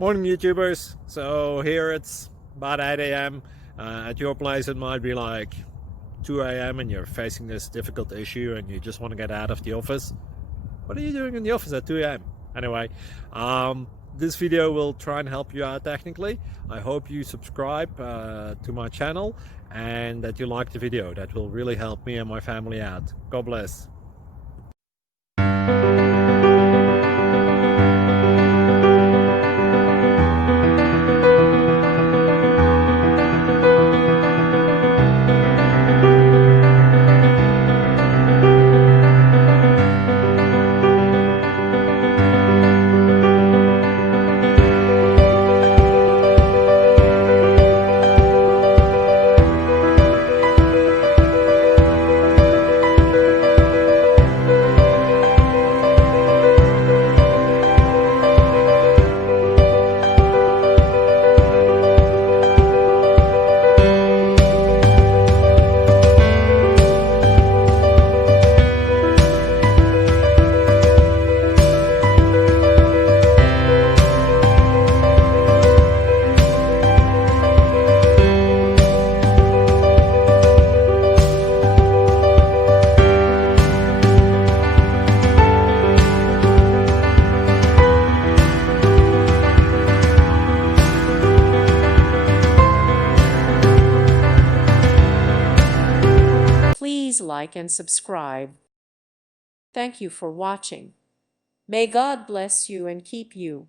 Morning YouTubers. So here it's about 8 a.m. At your place it might be like 2 a.m. and you're facing this difficult issue and you just want to get out of the office. What are you doing in the office at 2 a.m.? Anyway, this video will try and help you out technically. I hope you subscribe to my channel and that you like the video. That will really help me and my family out. God bless. Please like and subscribe. Thank you for watching. May God bless you and keep you.